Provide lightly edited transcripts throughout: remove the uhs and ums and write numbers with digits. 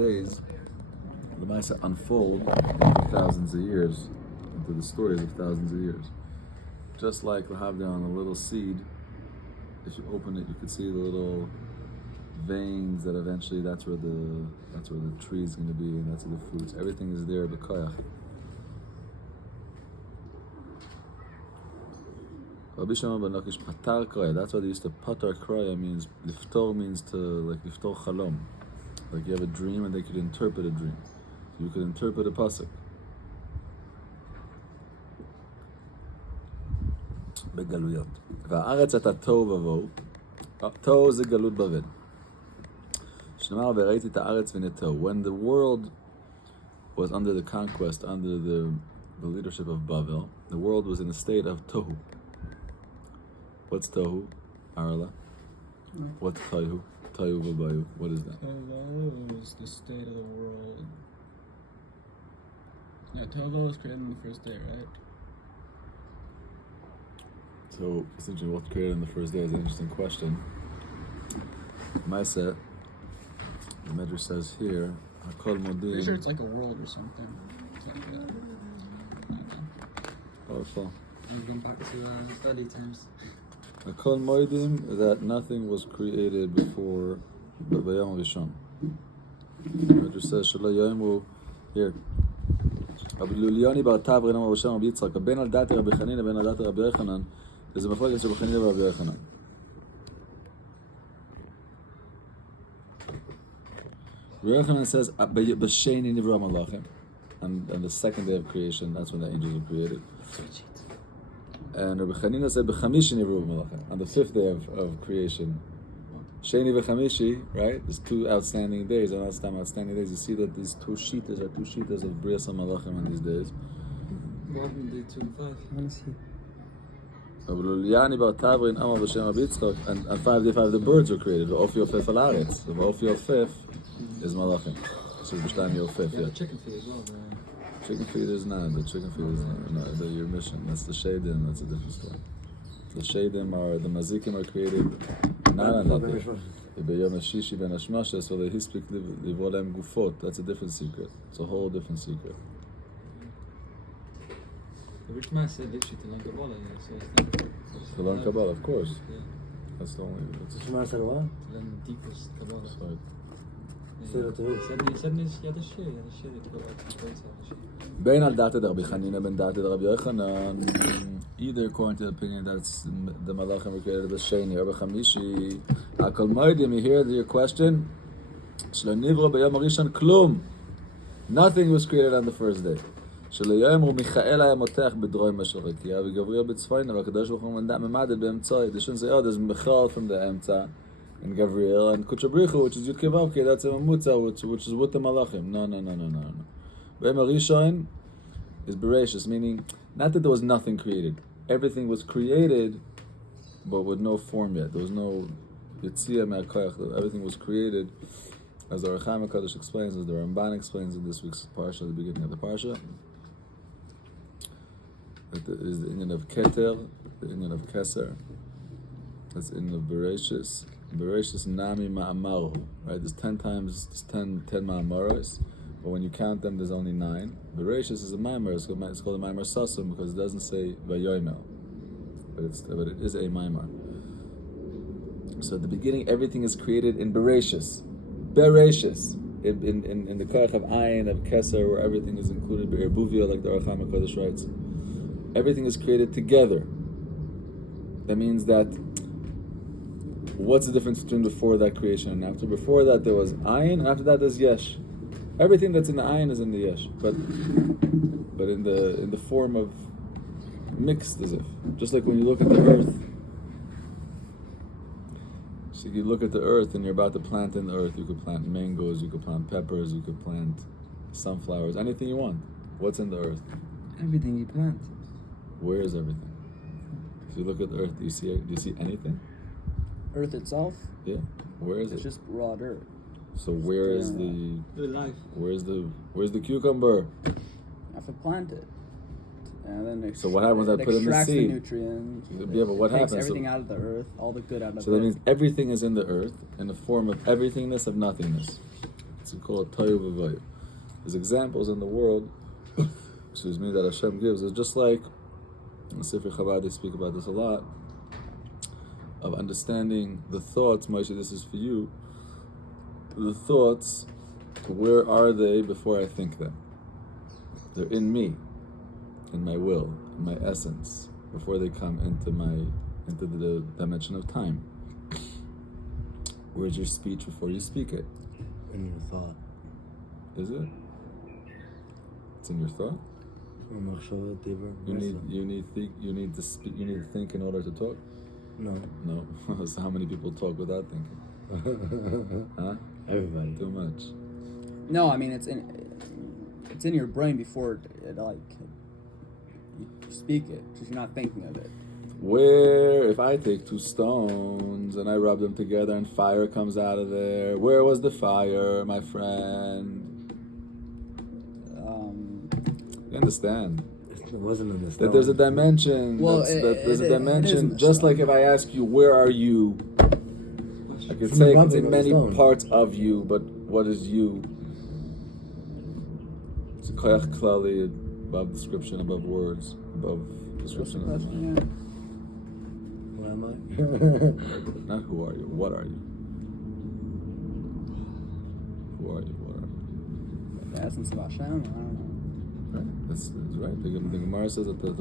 days, the Maisa unfold into thousands of years, into the stories of thousands of years. Just like Lahavda on a little seed, if you open it, you can see the little veins that eventually that's where the tree is going to be, and that's where the fruits. Everything is there, b'koyach. Rabbi Shimon ben Lakish patar kroya. That's why they used to patar kroya means liftor means to like liftor chalom. Like you have a dream and they could interpret a dream. So you could interpret a pasuk. בגלויות. והארץ הייתה תוהו ובוהו. תוהו זה גלות בבל. שנאמר וראיתי את הארץ ונתוהו. When the world was under the conquest, under the leadership of Bavel, the world was in a state of tohu. What's tohu, Arla? What's tohu? Tohu v'bayu. What is that? Tohu is the state of the world. Yeah, Tohu was created on the first day, right? So, essentially, what's created on the first day is an interesting question. Maisa, the Medrash says here, Hakol Modim. Pretty sure it's like a world or something. Powerful. I'm going back to study times. Hakol Modim, that nothing was created before Vayam Rishon. The Medrash says, Shalom Yoimu, here. Rabbi Luliani bar Tavrin Amar Hashem Rabbi Yitzchak, Ben al Dati Rabbi Chanina, Ben al Dati Rabbi Yochanan. There's a machlokes Rabbi Chanina and Rabbi Yochanan. Rabbi Yochanan says, "B'sheni nivra malachim," and the second day of creation, that's when the angels were created. And Rabbi Chanina said, "B'chamishi nivra malachim," on the fifth day of creation. Sheni v'chamishi, right? There's two outstanding days, and last time outstanding days. You see that these two sheetas are two sheetas of Brias HaMalachim on these days. What happened to 2 and 5? I want to see. And 5 day 5 the birds were created. Ofi Yofef al Haaretz. The Ofi Yofef is Malachim. So B'shtam Yofef, Yeah, the chicken feed as well. Chicken feed is not. The chicken feed is not. Your mission. That's the Shadim. That's a different story. The Shadim are, the Mazikim are created not on that day. B'yom HaShishi ben Hashmasha, so the Hispik Livolem Gufot. That's a different secret. It's a whole different secret. The rich man said literally to learn Kabbalah, so it's not... To learn Kabbalah, of course. Yeah. That's the only... Rich man said what? To learn the deepest Kabbalah. Sorry. Said it to who? He said in his Yadashir, the Kabbalah, Bein al Dati Rabbi Chanina, ben Dati Rabbi Yochanan. Either according to the opinion that it's the Malachim were created as Sheni or B'chamishi. Hakol Moedim, you hear your question? Shlo nivra b'yom harishon klum. Nothing was created on the first day. שלויאמרו מיכאל היה מותח בדרוי משרקיה וגבריאל בצפון והקדוש ברוך הוא ממדד באמצעי. They shouldn't say, oh, there's Michael from the Emtza and Gabriel and Kuchabrichu, which is Yud Kevavke, that's a Mamutza, which is with the Malachim. No. Be'em Rishon is Bereshis, meaning not that there was nothing created. Everything was created, but with no form yet. There was no Yitzia Me'akoyach. Everything was created, as the Recham HaKadosh explains, as the Ramban explains in this week's Parsha, the beginning of the Parsha. That is the Indian of Keter, the Indian of Keser. That's the Indian of Bereshis. Bereshis Nami Ma'amaru. Right? There's 10 times, there's 10 Ma'amaros, but when you count them, there's only 9. Bereshis is a Ma'amar. It's called a Ma'amar Sasum because it doesn't say Vayoymel, but it is a Ma'amar. So at the beginning, everything is created in Bereshis. Bereshis. In the Koach of Ayin, of Keser, where everything is included, Be'erbuvia, like the Recham HaKadosh writes. Everything is created together. That means that what's the difference between before that creation and after? Before that there was Ayin, and after that there's Yesh. Everything that's in the Ayin is in the Yesh, but in the form of mixed, as if. Just like when you look at the earth. So you look at the earth and you're about to plant in the earth. You could plant mangoes, you could plant peppers, you could plant sunflowers, anything you want. What's in the earth? Everything you plant. Where is everything? If you look at the earth, do you see anything? Earth itself? Yeah. Where is It's it? just raw dirt. So where is the life. where's the cucumber? You have to plant it. And then So what happens when I put in the extracts seed? the nutrients. Yeah, but what takes happens? everything out of the earth, all the good out of it. So that means everything is in the earth in the form of everythingness of nothingness. It's called Tohu V'Voyu. There's examples in the world, that Hashem gives. It's just like in the Sefer Chabad, they speak about this a lot, of understanding the thoughts. Moshe, this is for you. The thoughts, where are they before I think them? They're in me, in my will, in my essence, before they come into the dimension of time. Where's your speech before you speak it? In your thought. Is it? It's in your thought. You need to speak. You need to think in order to talk. No. So how many people talk without thinking? Huh? Everybody. Too much. No, I mean it's in your brain before it you speak it, because you're not thinking of it. Where, if I take two stones and I rub them together and fire comes out of there, where was the fire, my friend? You understand? It wasn't in the That there's a dimension. Well, There's a it dimension. is Just like if I ask you, where are you? I could say it's in many parts of you, but what is you? It's a koyach klali, above description, above words, above description. Who am I? Not who are you, what are you? Who are you, what are you? The essence of Hashem, I don't know. Right, that's right. The Gemara says that the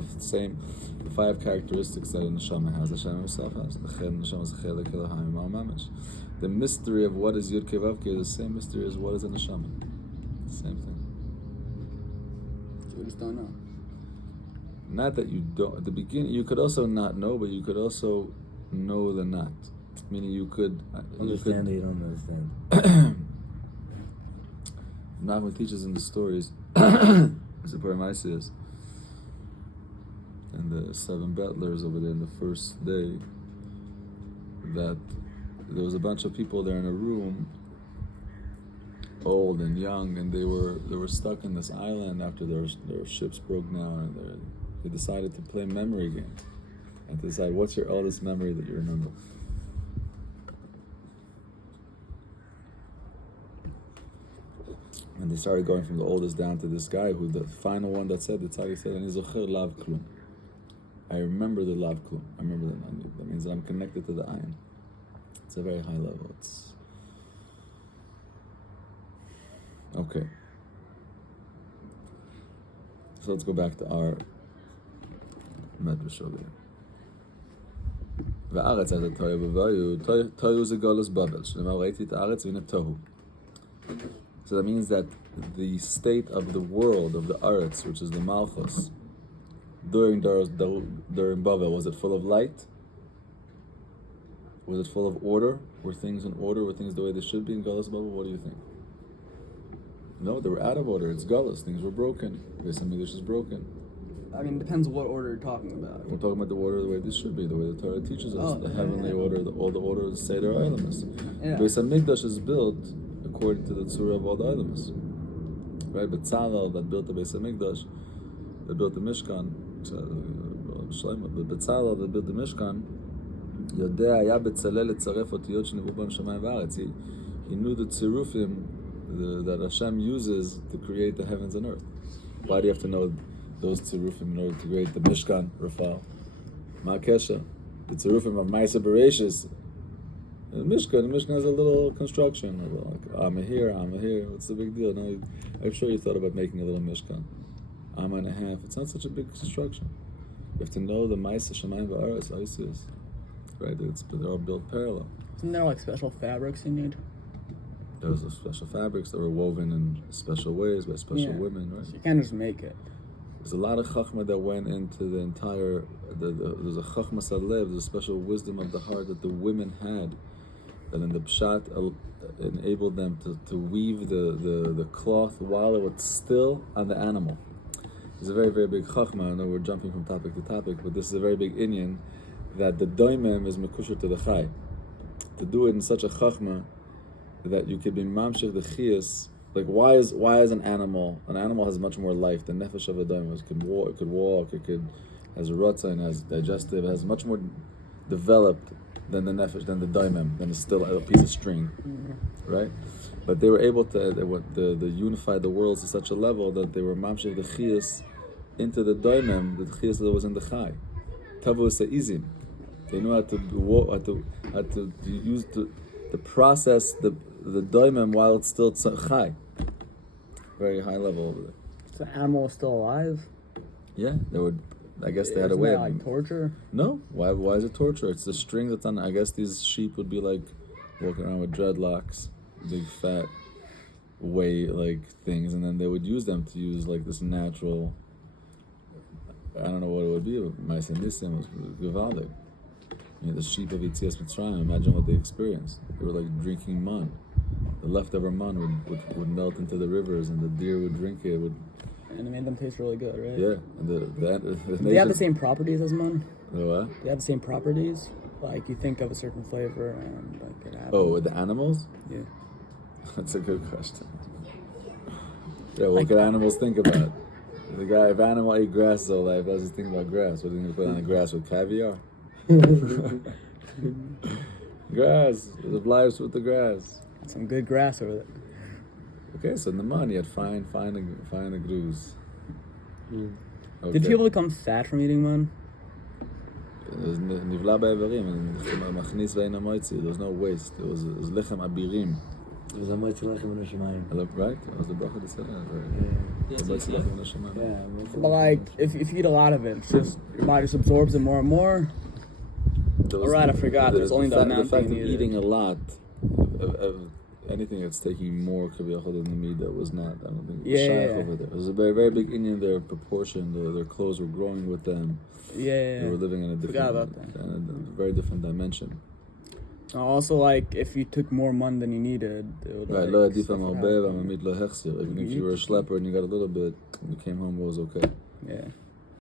five characteristics that a neshama has, Hashem himself has. The mystery of what is Yud Kei Vav Kei is the same mystery as what is a neshama. Same thing. So we just don't know. Not that you don't. At the beginning, you could also not know, but you could also know the not. Meaning you could Understand that you don't understand. Nahum teaches in the stories. The Paramaisias and the seven battlers over there in the first day, that there was a bunch of people there in a room, old and young, and they were stuck in this island after their ships broke down, and they decided to play memory games and to decide what's your oldest memory that you remember. And they started going from the oldest down to this guy, who the final one that said, the tzaddik said, "Ani zocher lav klum." I remember the lav klum. I remember that. That means that I'm connected to the ayin. It's a very high level. It's okay. So let's go back to our medrash over here. Va'aretz has a tohu v'vayu. Tohu is a golus Babel. Shneimar raiti et haaretz v'hine tohu. So that means that the state of the world, of the Aretz, which is the Malchus, during Babel, was it full of light? Was it full of order? Were things in order? Were things the way they should be in Galus Babel? What do you think? No, they were out of order. It's Galus. Things were broken. Beis Hamikdash is broken. I mean, it depends what order you're talking about. We're talking about the order the way this should be, the way the Torah teaches us, the heavenly order, all the order of the Seder Eilemus. Yeah. Beis Hamikdash is built according to the tzura of all the Eilemus. Right? Betzalel that built the Beis Hamikdash, that built the Mishkan, but Betzalel that built the Mishkan, Yodea היה בצלאל לצרף אותיות שנבראו בהם שמיים וארץ. He knew the tzirufim that Hashem uses to create the heavens and earth. Why do you have to know those tzirufim in order to create the Mishkan, Rafal? Ma'akesha. The tzirufim of Ma'aseh Bereishis. The Mishkan has a little construction. Like, I'm here. What's the big deal? No, I'm sure you thought about making a little Mishkan. Amma and a half. It's not such a big construction. You have to know the Ma'aseh Shemayim Va'aretz, Isis. Right? They're all built parallel. Isn't there like special fabrics you need? There was special fabrics that were woven in special ways by special women, right? So you can't just make it. There's a lot of chachma that went into the entire. There's a chachma salev, there's a special wisdom of the heart that the women had, that in the pshat enabled them to weave the cloth while it was still on the animal. It's a very, very big chachma. I know we're jumping from topic to topic, but this is a very big inyan that the doimem is mekusher to the chai. To do it in such a chachma that you could be mamshech the chiyas. Like why is an animal has much more life. The nefesh of a doimem. It could walk, it has a rotzah, has digestive, it has much more developed then the nefesh, then the daimim, then it's still a piece of string, right? But they were able to they unified the worlds to such a level that they were mamshech the chiyas into the daimim, the chiyas that was in the chai. Tavu se'izim. They knew how to use the process the daimim while it's still chai. Very high level over there. So the animal is still alive? Yeah, they would. I guess they had a Isn't way that of like torture? No, why is it torture? It's the string that's on. I guess these sheep would be like walking around with dreadlocks, big fat like things, and then they would use them to use like this natural. I don't know what it would be. Ma'aseh Nisim was gewaldig. The sheep of Yetzias Mitzrayim. Imagine what they experienced. They were like drinking man. The leftover man would melt into the rivers, and the deer would drink it. And it made them taste really good, right? Yeah, and the Do they have the same properties as mun? The what? Do they have the same properties? Like you think of a certain flavor and like it happens. Oh, with the animals? Yeah. That's a good question. Yeah, what can animals think about? The guy, if animal ate grass his whole life, does he think about grass? What are you going to put on the grass with caviar? Grass. It lives with the grass. Some good grass over there. Okay, so in the man, you had fine grooves. Okay. Did people become fat from eating mun? נבלע באיברים, מכניס בין המויצי. There was no waste. It was lechem abirim. It was a much like in the Shemayim. Right? It was the bracha that said that. Yeah, But like, if you eat a lot of it, it's just your body just absorbs it more and more. Alright, I forgot. There's only the amount the fact you of needed. eating a lot of anything that's taking more kaviyachol than the midah was not. I don't think it was shaykh over there. It was a very, very big Indian. Their proportion, their clothes were growing with them. Yeah. They were living in a Forgot different, about that. a very different dimension. Also, like, if you took more mun than you needed, it would Right, like, lo stuff adif would amarbeh happen. v'amamid lo hechsir. Even if you were a schlepper and you got a little bit, you came home, it was okay. Yeah.